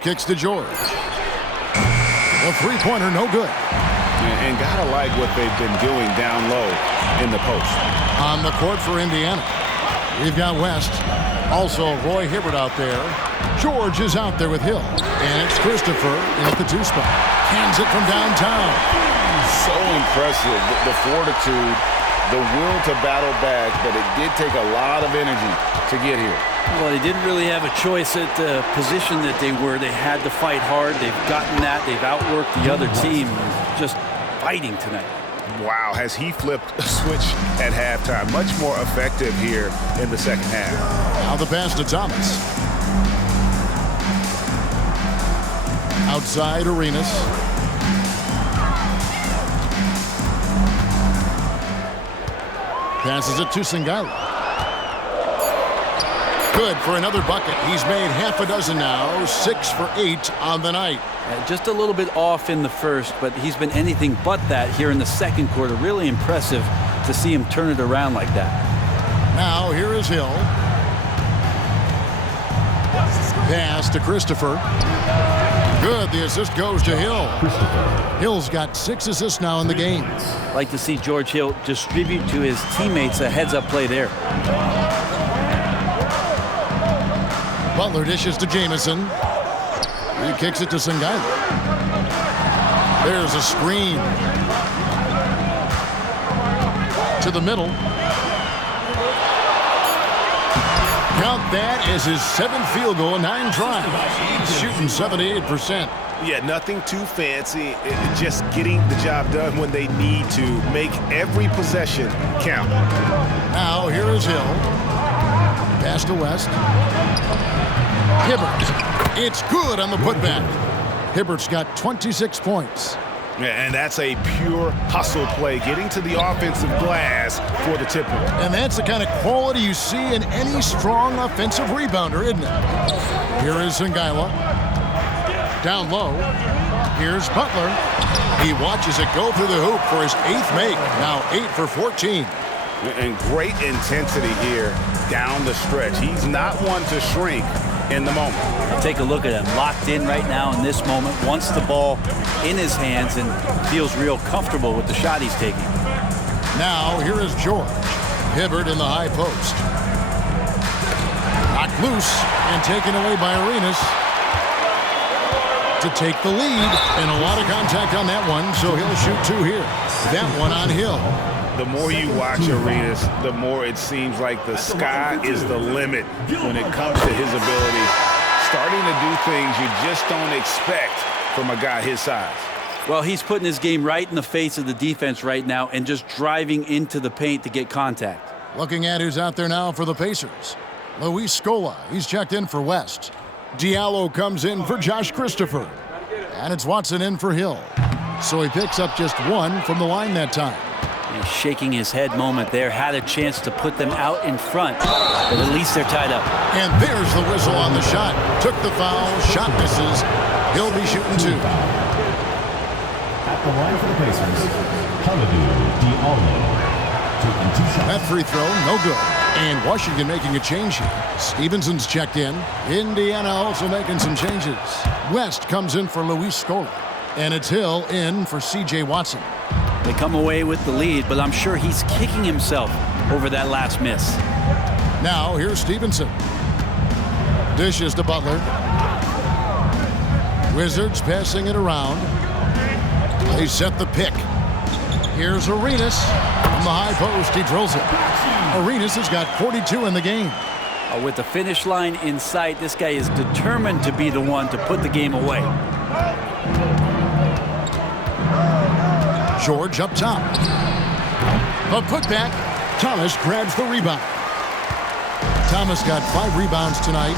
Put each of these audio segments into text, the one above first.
Kicks to George. The three-pointer, no good. And gotta like what they've been doing down low in the post. On the court for Indiana, we've got West. Also, Roy Hibbert out there. George is out there with Hill. And it's Christopher in at the two spot. Hands it from downtown. So impressive. The fortitude, the will to battle back, but it did take a lot of energy to get here. Well, they didn't really have a choice at the position that they were. They had to fight hard. They've gotten that. They've outworked the other team. Just fighting tonight. Wow, has he flipped a switch at halftime. Much more effective here in the second half. Now the pass to Thomas. Outside Arenas. Passes it to Singala. Good for another bucket. He's made half a dozen now. 6 for 8 on the night. Just a little bit off in the first, but he's been anything but that here in the second quarter. Really impressive to see him turn it around like that. Now here is Hill. Pass to Christopher. Good. The assist goes to Hill. Hill's got 6 assists now in the game. Like to see George Hill distribute to his teammates a heads-up play there. Butler dishes to Jamison. He kicks it to Singala. There's a screen. To the middle. Count that as his 7th field goal in 9 tries. He's shooting 78%. Yeah, nothing too fancy. Just getting the job done when they need to. Make every possession count. Now here is Hill. Pass to West. Hibbert. It's good on the putback. Hibbert's got 26 points. Yeah, and that's a pure hustle play, getting to the offensive glass for the tipper. And that's the kind of quality you see in any strong offensive rebounder, isn't it? Here is Singala. Down low. Here's Butler. He watches it go through the hoop for his 8th make. Now 8 for 14. And great intensity here down the stretch. He's not one to shrink in the moment. Take a look at him, locked in right now in this moment, wants the ball in his hands and feels real comfortable with the shot he's taking. Now here is George. Hibbert in the high post. Knocked loose and taken away by Arenas to take the lead. And a lot of contact on that one, so he'll shoot 2 here. That one on Hill. The more you watch Arenas, the more it seems like the sky is the limit when it comes to his ability. Starting to do things you just don't expect from a guy his size. Well, he's putting his game right in the face of the defense right now and just driving into the paint to get contact. Looking at who's out there now for the Pacers. Luis Scola, he's checked in for West. Diallo comes in for Josh Christopher. And it's Watson in for Hill. So he picks up just 1 from the line that time. He's shaking his head moment there. Had a chance to put them out in front, but at least they're tied up. And there's the whistle on the shot. Took the foul, shot misses. He'll be shooting 2. At the line for the Pacers, Hamidou Diallo. Taking 2 shots. That free throw, no good. And Washington making a change here. Stevenson's checked in. Indiana also making some changes. West comes in for Luis Scola. And it's Hill in for C.J. Watson. They come away with the lead, but I'm sure he's kicking himself over that last miss. Now here's Stevenson. Dishes to Butler. Wizards passing it around. They set the pick. Here's Arenas. From the high post, he drills it. Arenas has got 42 in the game. With the finish line in sight, this guy is determined to be the one to put the game away. George up top. A putback. Thomas grabs the rebound. Thomas got 5 rebounds tonight.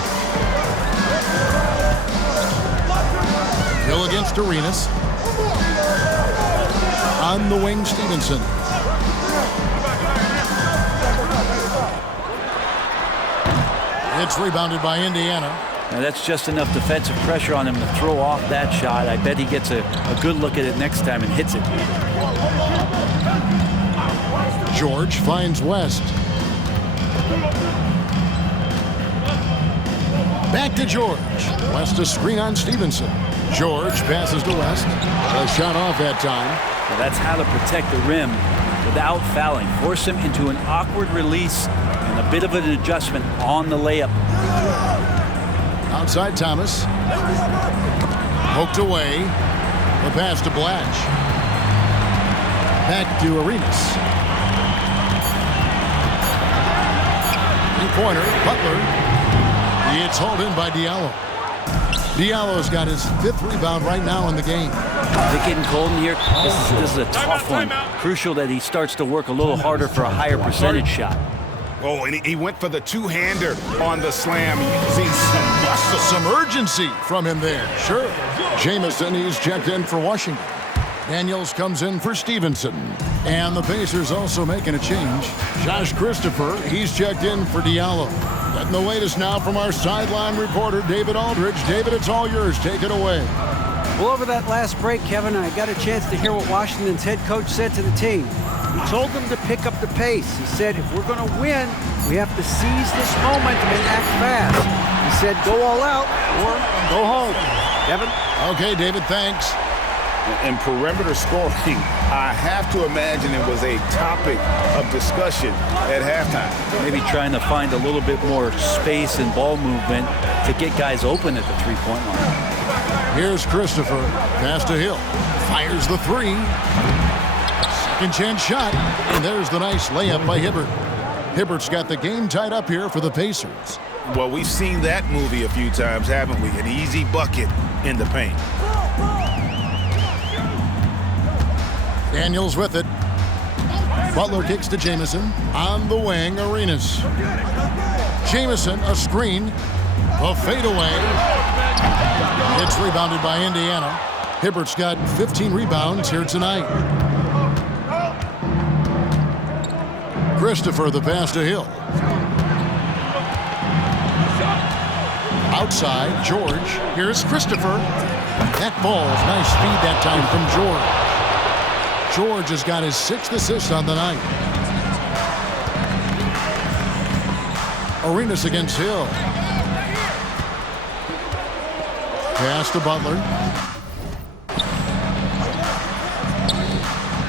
Hill against Arenas. On the wing, Stevenson. It's rebounded by Indiana. Now that's just enough defensive pressure on him to throw off that shot. I bet he gets a good look at it next time and hits it. George finds West. Back to George. West a screen on Stevenson. George passes to West. A shot off that time. Well, that's how to protect the rim without fouling. Force him into an awkward release and a bit of an adjustment on the layup. Outside Thomas. Poked away. The pass to Blatch. Back to Arenas. Three-pointer, Butler. It's hauled in by Diallo. Diallo's got his 5th rebound right now in the game. They're getting cold in here. This is a tough one. Crucial that he starts to work a little harder for a higher percentage shot. Oh, and he went for the two-hander on the slam. You see some muscle. Some urgency from him there. Sure. Jamison, he's checked in for Washington. Daniels comes in for Stevenson. And the Pacers also making a change. Josh Christopher, he's checked in for Diallo. Getting the latest now from our sideline reporter, David Aldridge. David, it's all yours. Take it away. Well, over that last break, Kevin, I got a chance to hear what Washington's head coach said to the team. He told them to pick up the pace. He said, if we're going to win, we have to seize this momentum and act fast. He said, go all out or go home. Kevin? Okay, David, thanks. In perimeter scoring, I have to imagine it was a topic of discussion at halftime. Maybe trying to find a little bit more space and ball movement to get guys open at the three-point line. Here's Christopher. Pass to Hill. Fires the three. Second chance shot. And there's the nice layup by Hibbert. Hibbert's got the game tied up here for the Pacers. Well, we've seen that movie a few times, haven't we? An easy bucket in the paint. Daniels with it. Butler kicks to Jamison. On the wing, Arenas. Jamison, a screen. A fadeaway. It's rebounded by Indiana. Hibbert's got 15 rebounds here tonight. Christopher, the pass to Hill. Outside, George. Here's Christopher. That ball's nice speed that time from George. George has got his 6th assist on the night. Arenas against Hill. Pass to Butler.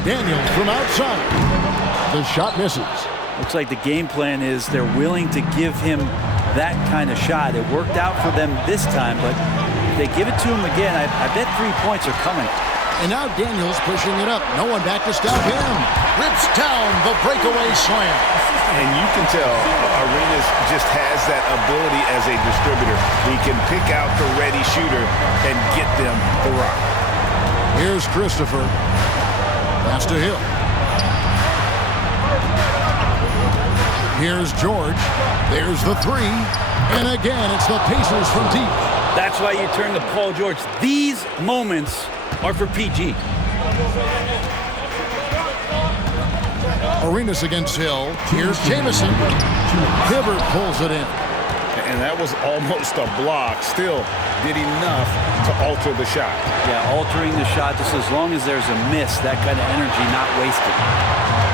Daniels from outside. The shot misses. Looks like the game plan is they're willing to give him that kind of shot. It worked out for them this time, but if they give it to him again, I bet 3 points are coming. And now Daniels pushing it up. No one back to stop him. Rips down the breakaway slam. And you can tell Arenas just has that ability as a distributor. He can pick out the ready shooter and get them the rock. Here's Christopher. Pass to Hill. Here's George. There's the three. And again, it's the Pacers from deep. That's why you turn to Paul George. These moments are for PG. Arenas against Hill. Here's Jamison. Hibbert pulls it in. And that was almost a block. Still did enough to alter the shot. Yeah, altering the shot just as long as there's a miss. That kind of energy not wasted.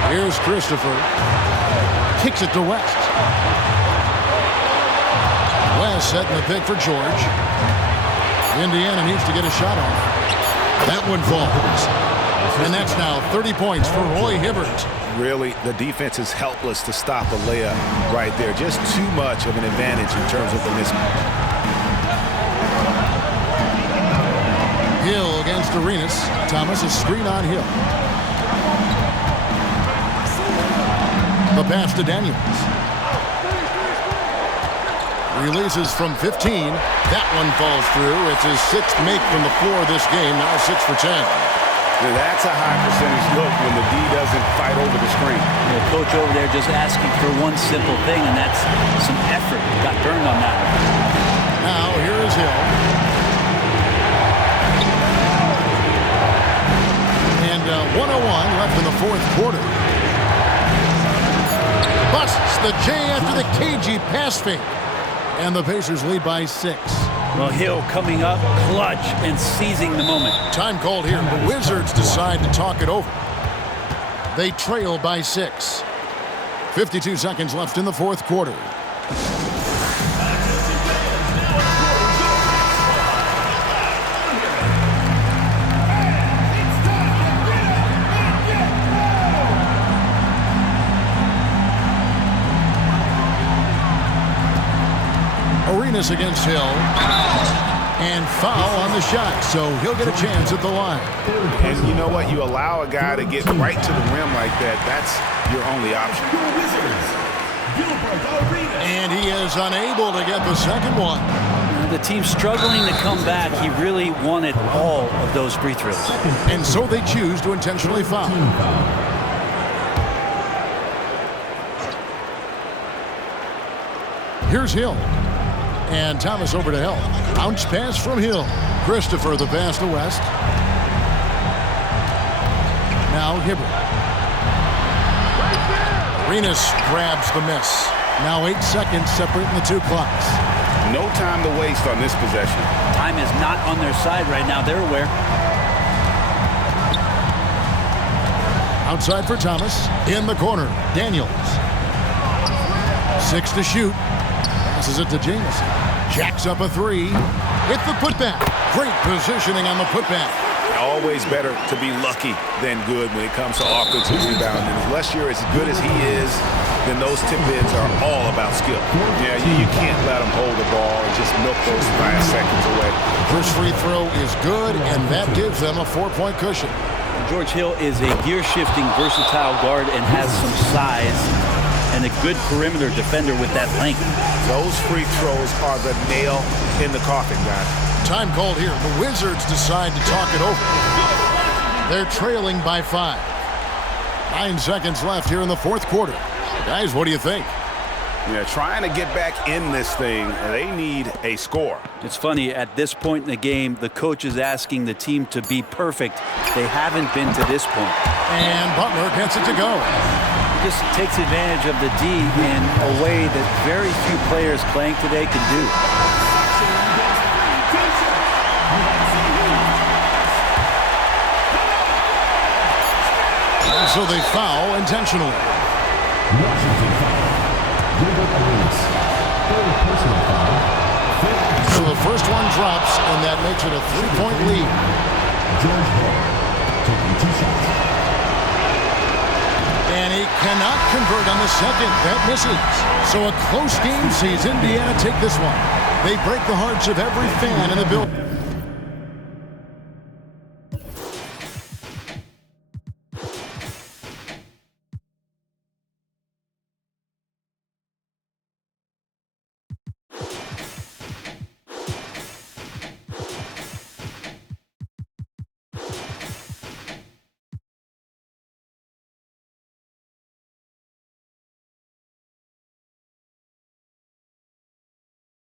Here's Christopher. Kicks it to West. West setting the pick for George. Indiana needs to get a shot off. That one falls. And that's now 30 points for Roy Hibbert. Really, the defense is helpless to stop a layup right there. Just too much of an advantage in terms of the mismatch. Hill against Arenas. Thomas, a screen on Hill. The pass to Daniels. Releases from 15. That one falls through. It's his 6th make from the floor this game. Now 6 for 10. Now that's a high percentage look when the D doesn't fight over the screen. The coach over there just asking for one simple thing, and that's some effort. Got burned on that one. Now here is Hill. And 1:01 left in the 4th quarter. Busts the J after the cagey pass fake. And the Pacers lead by 6. Well, Hill coming up, clutch, and seizing the moment. Time called here. The Wizards decide to talk it over. They trail by 6. 52 seconds left in the 4th quarter. miss against Hill. And foul on the shot, so he'll get a chance at the line. And you know what? You allow a guy to get right to the rim like that. That's your only option. And he is unable to get the second one. The team's struggling to come back. He really wanted all of those free throws. And so they choose to intentionally foul. Here's Hill. And Thomas over to Hill. Bounce pass from Hill. Christopher the pass to West. Now Hibbert. Arenas grabs the miss. Now 8 seconds separating the two clocks. No time to waste on this possession. Time is not on their side right now. They're aware. Outside for Thomas. In the corner, Daniels. 6 to shoot. Passes it to Jamison. Jacks up a 3. Hit the putback. Great positioning on the putback. Always better to be lucky than good when it comes to offensive rebounding. Unless you're as good as he is, then those tip-ins are all about skill. Yeah, you can't let him hold the ball and just milk those last seconds away. First free throw is good, and that gives them a 4-point cushion. George Hill is a gear-shifting, versatile guard and has some size and a good perimeter defender with that length. Those free throws are the nail in the coffin, guys. Time called here. The Wizards decide to talk it over. They're trailing by 5. 9 seconds left here in the fourth quarter. Guys, what do you think? Yeah, trying to get back in this thing, they need a score. It's funny, at this point in the game, the coach is asking the team to be perfect. They haven't been to this point. And Butler gets it to go. He just takes advantage of the D in a way that very few players playing today can do. So they foul intentionally. Washington foul. Gilbert Arenas. Third personal foul. So the first one drops, and that makes it a 3-point lead. George Hill taking 2 shots. And he cannot convert on the second. That misses. So a close game sees Indiana take this one. They break the hearts of every fan in the building.